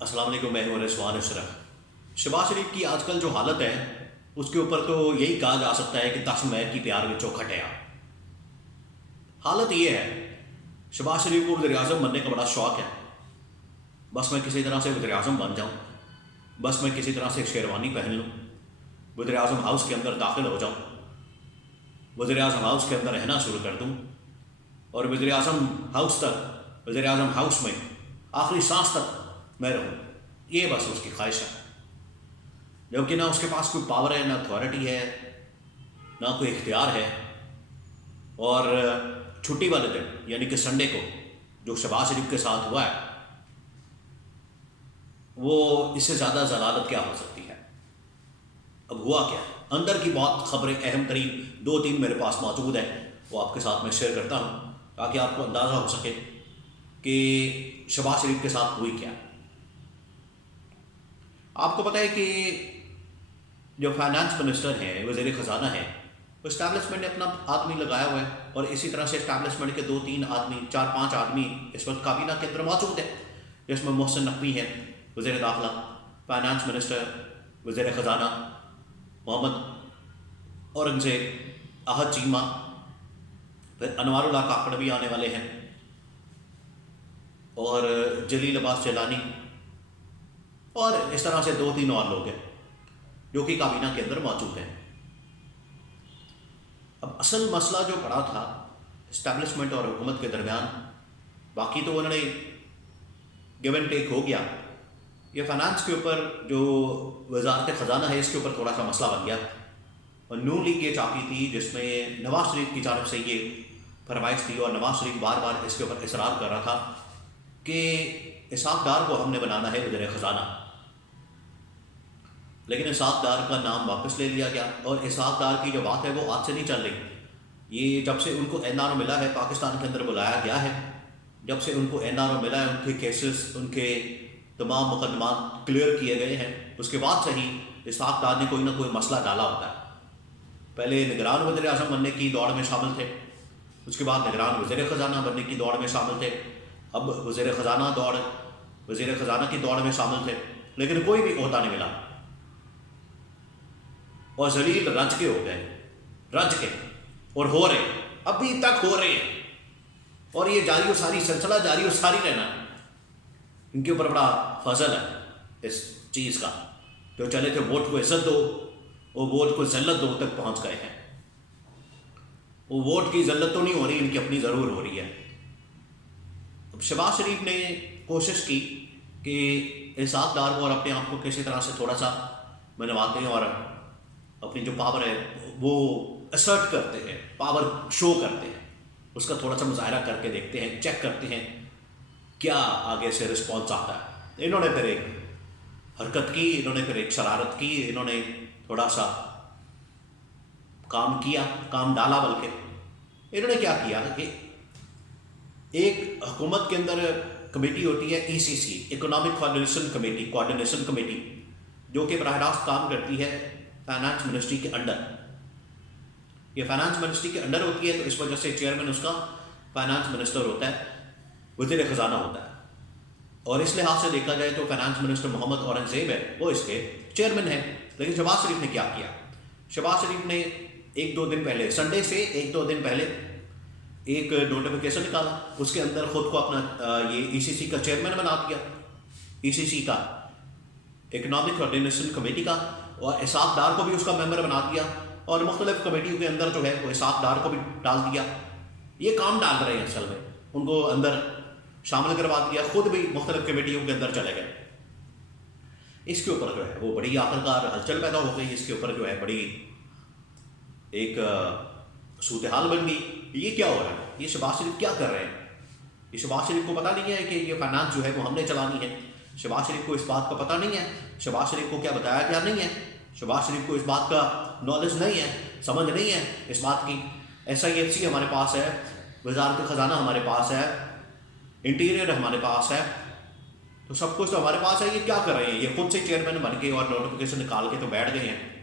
السلام علیکم، میں ہوں رضوان اشرف۔ شہباز شریف کی آج کل جو حالت ہے اس کے اوپر تو یہی کہا جا سکتا ہے کہ 10 مہر کی پیار میں چوکھٹ ہے۔ حالت یہ ہے، شہباز شریف کو وزیر اعظم بننے کا بڑا شوق ہے۔ بس میں کسی طرح سے وزیر اعظم بن جاؤں، بس میں کسی طرح سے شیروانی پہن لوں، وزیر اعظم ہاؤس کے اندر داخل ہو جاؤں، وزیر اعظم ہاؤس کے اندر رہنا شروع کر دوں اور وزیر اعظم ہاؤس تک، وزیر اعظم ہاؤس میں آخری سانس تک میں رہوں۔ یہ بس اس کی خواہش ہے، جبکہ نہ اس کے پاس کوئی پاور ہے، نہ اتھارٹی ہے، نہ کوئی اختیار ہے۔ اور چھٹی والے دن یعنی کہ سنڈے کو جو شہباز شریف کے ساتھ ہوا ہے، وہ اس سے زیادہ ضلالت کیا ہو سکتی ہے؟ اب ہوا کیا؟ اندر کی بہت خبریں، اہم ترین 2-3 میرے پاس موجود ہیں، وہ آپ کے ساتھ میں شیئر کرتا ہوں تاکہ آپ کو اندازہ ہو سکے کہ شہباز شریف کے ساتھ ہوئی کیا۔ آپ کو پتہ ہے کہ جو فائنانس منسٹر ہیں، وزیر خزانہ ہیں، وہ اسٹیبلشمنٹ نے اپنا آدمی لگایا ہوا ہے، اور اسی طرح سے اسٹیبلشمنٹ کے 2-3 آدمی، 4-5 آدمی اس وقت کابینہ کے اندر موجود ہیں، جس میں محسن نقوی ہیں وزیر داخلہ، فائنانس منسٹر، وزیر خزانہ محمد اورنگزیب، احد چیمہ، پھر انوار اللہ کاکڑ بھی آنے والے ہیں، اور جلیل عباس جیلانی، اور اس طرح سے 2-3 اور لوگ ہیں جو کہ کابینہ کے اندر موجود ہیں۔ اب اصل مسئلہ جو پڑا تھا اسٹیبلشمنٹ اور حکومت کے درمیان، باقی تو انہوں نے گیو اینڈ ٹیک ہو گیا، یہ فائنانس کے اوپر جو وزارت خزانہ ہے اس کے اوپر تھوڑا سا مسئلہ بن گیا، اور نون لیگ یہ چاہتی تھی، جس میں نواز شریف کی جانب سے یہ فرمائش تھی، اور نواز شریف بار بار اس کے اوپر اصرار کر رہا تھا کہ اسحاق ڈار کو ہم نے بنانا ہے وزیر خزانہ، لیکن اسحاق ڈار کا نام واپس لے لیا گیا، اور اسحاق ڈار کی جو بات ہے وہ آج سے نہیں چل رہی۔ یہ جب سے ان کو این آر او ملا ہے، پاکستان کے اندر بلایا گیا ہے، جب سے ان کو این آر او ملا ہے، ان کے کیسز، ان کے تمام مقدمات کلیئر کیے گئے ہیں، اس کے بعد سے ہی اسحاق ڈار نے کوئی نہ کوئی مسئلہ ڈالا ہوتا ہے۔ پہلے نگران وزیر اعظم بننے کی دوڑ میں شامل تھے، اس کے بعد نگران وزیر خزانہ بننے کی دوڑ میں شامل تھے، اب وزیر خزانہ کی دوڑ میں شامل تھے، لیکن کوئی بھی عہدہ نہیں ملا، اور ذلیل رج کے ہو گئے، رج کے، اور ہو رہے، ابھی تک ہو رہے ہیں، اور یہ جاری و ساری سلسلہ جاری و ساری رہنا۔ ان کے اوپر بڑا فضل ہے اس چیز کا، جو چلے تھے ووٹ کو عزت دو، وہ ووٹ کو ذلت دو تک پہنچ گئے ہیں۔ وہ ووٹ کی ذلت تو نہیں ہو رہی، ان کی اپنی ضرور ہو رہی ہے۔ اب شہباز شریف نے کوشش کی کہ اسحاق ڈار کو اور اپنے آپ کو کسی طرح سے تھوڑا سا منواتے ہیں، اور اپنی جو پاور ہے وہ اسرٹ کرتے ہیں، پاور شو کرتے ہیں، اس کا تھوڑا سا مظاہرہ کر کے دیکھتے ہیں، چیک کرتے ہیں کیا آگے سے رسپانس آتا ہے۔ انہوں نے پھر ایک حرکت کی، انہوں نے پھر ایک شرارت کی، انہوں نے تھوڑا سا کام کیا، کام ڈالا، بلکہ انہوں نے کیا کیا کہ ایک حکومت کے اندر کمیٹی ہوتی ہے ای سی سی، اکنامک کوآرڈینیشن کمیٹی، جو کہ براہ راست کام کرتی ہے فائنانس منسٹری کے انڈر۔ یہ فائنانس منسٹری کے انڈر ہوتی ہے، تو اس وجہ سے چیئرمین اس کا فائنانس منسٹر ہوتا ہے، وزیر خزانہ ہوتا ہے، اور اس لحاظ سے دیکھا جائے تو فائنانس منسٹر محمد اورنگزیب ہے، وہ اس کے چیئرمین ہیں۔ لیکن شہباز شریف نے کیا کیا؟ شہباز شریف نے 1-2 دن پہلے، سنڈے سے 1-2 دن پہلے ایک نوٹیفیکیشن نکالا، اس کے اندر خود کو اپنا یہ ای سی سی کا چیئرمین بنا دیا، ای سی سی کا، اکنامک کوآرڈینیشن کمیٹی کا، اور اسحاق ڈار کو بھی اس کا ممبر بنا دیا، اور مختلف کمیٹیوں کے اندر جو ہے وہ اسحاق ڈار کو بھی ڈال دیا۔ یہ کام ڈال رہے ہیں، اصل میں ان کو اندر شامل کروا دیا، خود بھی مختلف کمیٹیوں کے اندر چلے گئے۔ اس کے اوپر جو ہے وہ بڑی آخرکار ہلچل پیدا ہو گئی، اس کے اوپر جو ہے بڑی ایک صورتحال بن گئی۔ یہ کیا ہو رہا ہے؟ یہ شہباز شریف کیا کر رہے ہیں؟ یہ شہباز شریف کو پتہ نہیں ہے کہ یہ فائنانس جو ہے وہ ہم نے چلانی ہے؟ شہباز شریف کو اس بات کا پتہ نہیں ہے؟ شہباز شریف کو کیا بتایا گیا نہیں ہے؟ شہباز شریف کو اس بات کا نالج نہیں ہے، سمجھ نہیں ہے اس بات کی؟ ایس آئی ایف سی ہمارے پاس ہے، وزارت خزانہ ہمارے پاس ہے، انٹیریئر ہمارے پاس ہے، تو سب کچھ تو ہمارے پاس ہے۔ یہ کیا کر رہے ہیں؟ یہ خود سے چیئرمین بن کے اور نوٹیفیکیشن نکال کے تو بیٹھ گئے ہیں۔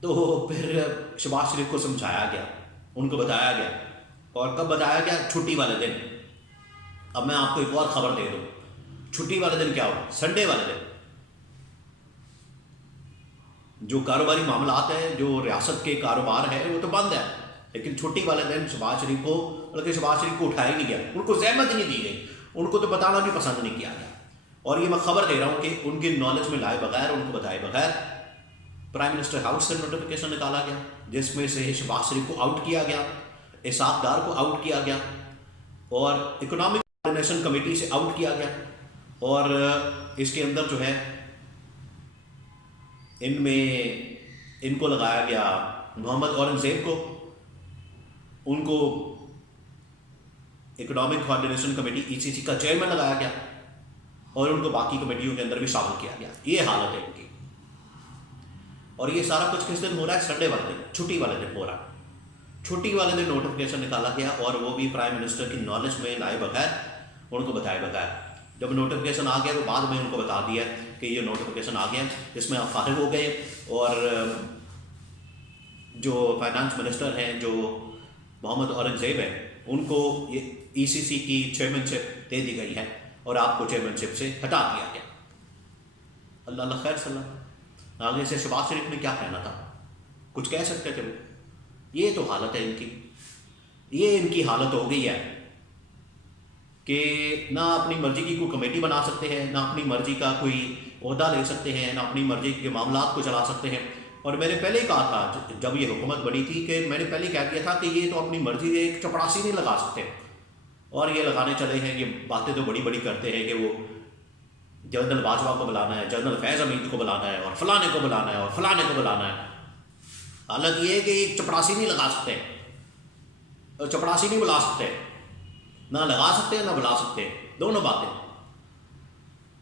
تو پھر شہباز شریف کو سمجھایا گیا، ان کو بتایا گیا، اور کب بتایا گیا؟ چھٹی والے دن۔ اب میں آپ کو ایک اور خبر دے دوں، چھٹی والے دن کیا ہوگا؟ سنڈے والے دن جو کاروباری معاملات ہیں، جو ریاست کے کاروبار ہے وہ تو بند ہے، لیکن چھٹی والے دن شہباز شریف کو، بلکہ شہباز شریف کو اٹھایا ہی نہیں گیا، ان کو زحمت نہیں دی گئی، ان کو تو بتانا بھی پسند نہیں کیا گیا۔ اور یہ میں خبر دے رہا ہوں کہ ان کی نالج میں لائے بغیر، ان کو بتائے بغیر پرائم منسٹر ہاؤس سے نوٹیفیکیشن نکالا گیا، جس میں سے شہباز شریف کو آؤٹ کیا گیا، اسحاق ڈار کو آؤٹ کیا گیا، اور اکنامک کوآرڈینیشن کمیٹی سے آؤٹ کیا گیا، اور اس کے اندر جو ہے ان میں ان کو لگایا گیا محمد اورنگزیب کو، ان کو اکنامک کوآرڈینیشن کمیٹی ECC کا چیئرمین لگایا گیا، اور ان کو باقی کمیٹیوں کے اندر بھی شامل کیا گیا۔ یہ حالت ہے ان کی، اور یہ سارا کچھ کس دن ہو رہا ہے؟ سنڈے والے دن، چھٹی والے دن ہو رہا ہے۔ چھٹی والے دن نوٹیفیکیشن نکالا گیا، اور وہ بھی پرائم منسٹر کی نالج میں لائے بغیر، ان کو بتائے بغیر۔ جب نوٹیفیکیشن آ گیا تو بعد میں ان کو بتا دیا کہ یہ نوٹیفیکیشن آ گیا، جس میں آپ فارغ ہو گئے، اور جو فائنانس منسٹر ہیں جو محمد اورنگزیب ہیں، ان کو یہ ECC کی چیئرمین شپ دے دی گئی ہے، اور آپ کو چیئرمین شپ سے ہٹا دیا گیا۔ اللہ اللہ خیر صلی اللہ۔ آگے سے شہباز شریف نے کیا کہنا تھا؟ کچھ کہہ سکتے تھے وہ؟ یہ تو حالت ہے ان کی، یہ ان کی حالت ہو گئی ہے کہ نہ اپنی مرضی کی کوئی کمیٹی بنا سکتے ہیں، نہ اپنی مرضی کا کوئی عہدہ لے سکتے ہیں، نہ اپنی مرضی کے معاملات کو چلا سکتے ہیں۔ اور میں نے پہلے ہی کہا تھا جب یہ حکومت بنی تھی، کہ میں نے پہلے کہہ دیا تھا کہ یہ تو اپنی مرضی سے ایک چپڑاسی نہیں لگا سکتے، اور یہ لگانے چلے ہیں، یہ باتیں تو بڑی بڑی کرتے ہیں کہ وہ جنرل باجوہ کو بلانا ہے، جنرل فیض حمید کو بلانا ہے، اور فلانے کو بلانا ہے، اور فلانے کو بلانا ہے۔ حالت یہ ہے کہ ایک چپڑاسی نہیں لگا سکتے، اور چپڑاسی نہیں بلا سکتے، نہ لگا سکتے نہ بلا سکتے، دونوں باتیں۔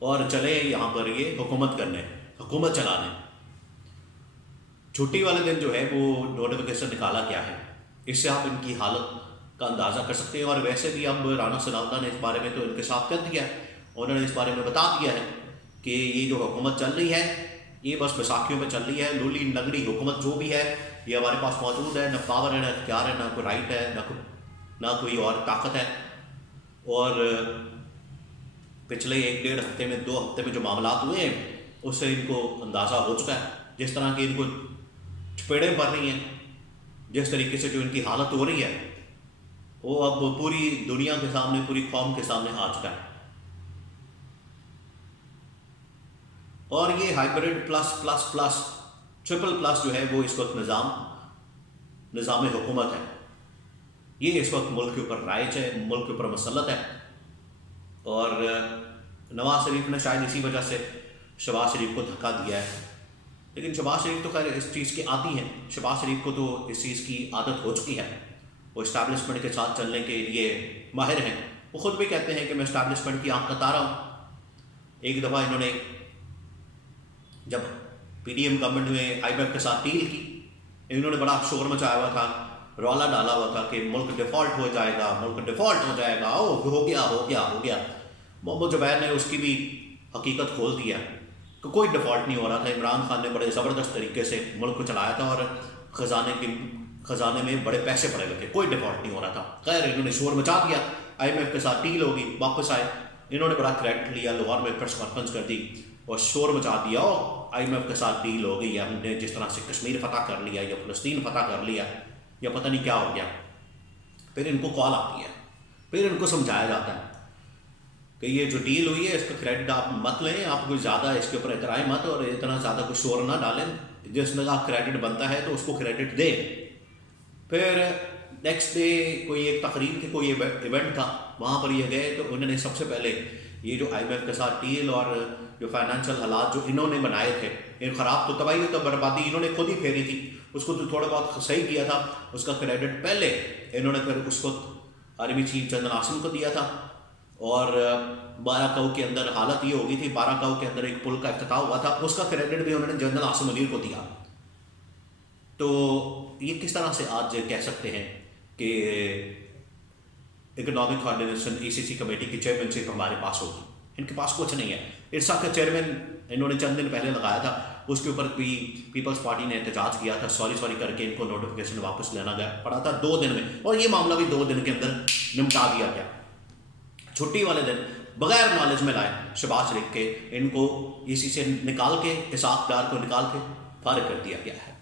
اور چلے یہاں پر یہ حکومت کرنے، حکومت چلانے۔ چھٹی والے دن جو ہے وہ نوٹیفیکیشن نکالا گیا ہے، اس سے آپ ان کی حالت کا اندازہ کر سکتے ہیں۔ اور ویسے بھی اب رانا ثناءاللہ نے اس بارے میں تو انکشاف کر دیا ہے، انہوں نے اس بارے میں بتا دیا ہے کہ یہ جو حکومت چل رہی ہے یہ بس بیساکھیوں پہ چل رہی ہے، لولی لنگڑی حکومت جو بھی ہے یہ ہمارے پاس موجود ہے، نہ پاور ہے، نہ اختیار ہے، نہ کوئی رائٹ ہے، نہ کوئی اور طاقت ہے۔ اور پچھلے 1-1.5 ہفتے میں، 2 ہفتے میں جو معاملات ہوئے ہیں اس سے ان کو اندازہ ہو چکا ہے، جس طرح کی ان کو چپیڑیں پڑ رہی ہیں، جس طریقے سے جو ان کی حالت ہو رہی ہے، وہ اب پوری دنیا کے سامنے، پوری قوم کے سامنے آ چکا ہے۔ اور یہ hybrid plus plus plus triple plus جو ہے وہ اس وقت نظام حکومت ہے، یہ اس وقت ملک کے اوپر رائج ہے، ملک کے اوپر مسلط ہے۔ اور نواز شریف نے شاید اسی وجہ سے شہباز شریف کو دھکا دیا ہے، لیکن شہباز شریف تو خیر اس چیز کے عادی ہیں، شہباز شریف کو تو اس چیز کی عادت ہو چکی ہے، وہ اسٹیبلشمنٹ کے ساتھ چلنے کے لیے ماہر ہیں۔ وہ خود بھی کہتے ہیں کہ میں اسٹیبلشمنٹ کی آنکھ کتا رہا ہوں۔ ایک دفعہ انہوں نے جب PDM گورنمنٹ میں IMF کے ساتھ ڈیل کی، انہوں نے بڑا شور مچایا ہوا تھا، رولا ڈالا ہوا تھا کہ ملک ڈیفالٹ ہو جائے گا، ملک ڈیفالٹ ہو جائے گا، ہو گیا۔ محمد جبیر نے اس کی بھی حقیقت کھول دیا کہ کوئی ڈیفالٹ نہیں ہو رہا تھا۔ عمران خان نے بڑے زبردست طریقے سے ملک کو چلایا تھا، اور خزانے میں بڑے پیسے پڑے ہوئے تھے، کوئی ڈیفالٹ نہیں ہو رہا تھا۔ خیر انہوں نے شور مچا دیا، IMF کے ساتھ ڈیل ہوگی، واپس آئے، انہوں نے بڑا کریڈٹ لیا، لاہور میں پریس کانفرنس کر دی اور شور مچا دیا، IMF کے ساتھ ڈیل ہو گئی، ہم نے جس طرح سے کشمیر فتح کر لیا یا فلسطین فتح کر لیا یا پتہ نہیں کیا ہو گیا۔ پھر ان کو کال آتی ہے، پھر ان کو سمجھایا جاتا ہے کہ یہ جو ڈیل ہوئی ہے اس کا کریڈٹ آپ مت لیں، آپ کوئی زیادہ اس کے اوپر اعتراض مت، اور اتنا زیادہ کوئی شور نہ ڈالیں، جس میں آپ کریڈٹ بنتا ہے تو اس کو کریڈٹ دیں۔ پھر نیکسٹ ڈے کوئی ایک تقریب تھی، کوئی ایونٹ تھا، وہاں پر یہ گئے تو انہوں نے سب سے پہلے یہ جو IMF کے ساتھ ڈیل اور جو فائنینشیل حالات جو انہوں نے بنائے تھے، ان خراب تو تباہی تو بربادی انہوں نے خود ہی پھیری تھی، اس کو تو تھوڑا بہت صحیح کیا تھا، اس کا کریڈٹ پہلے انہوں نے پھر اس کو آرمی چیف جنرل عاصم کو دیا تھا۔ اور 12 کاؤ کے اندر حالت یہ ہو گئی تھی، 12 کاؤ کے اندر ایک پل کا افتتاح ہوا تھا، اس کا کریڈٹ بھی انہوں نے جنرل عاصم منیر کو دیا۔ تو یہ کس طرح سے آج کہہ سکتے ہیں کہ اکنامک کوآرڈینیشن ECC کمیٹی کی چیئرمین شپ ہمارے پاس ہوگی؟ ان کے پاس کچھ نہیں ہے۔ ارسا کا چیئرمین انہوں نے چند دن پہلے لگایا تھا، اس کے اوپر بھی پیپلز پارٹی نے احتجاج کیا تھا، سوری کر کے ان کو نوٹیفیکیشن واپس لینا پڑا تھا 2 دن میں، اور یہ معاملہ بھی 2 دن کے اندر نمٹا دیا گیا۔ چھٹی والے دن بغیر نالج میں لائے شہباز شریف کے، ان کو ای سی سے نکال کے، اسحاق ڈار کو نکال کے فارغ کر دیا گیا ہے۔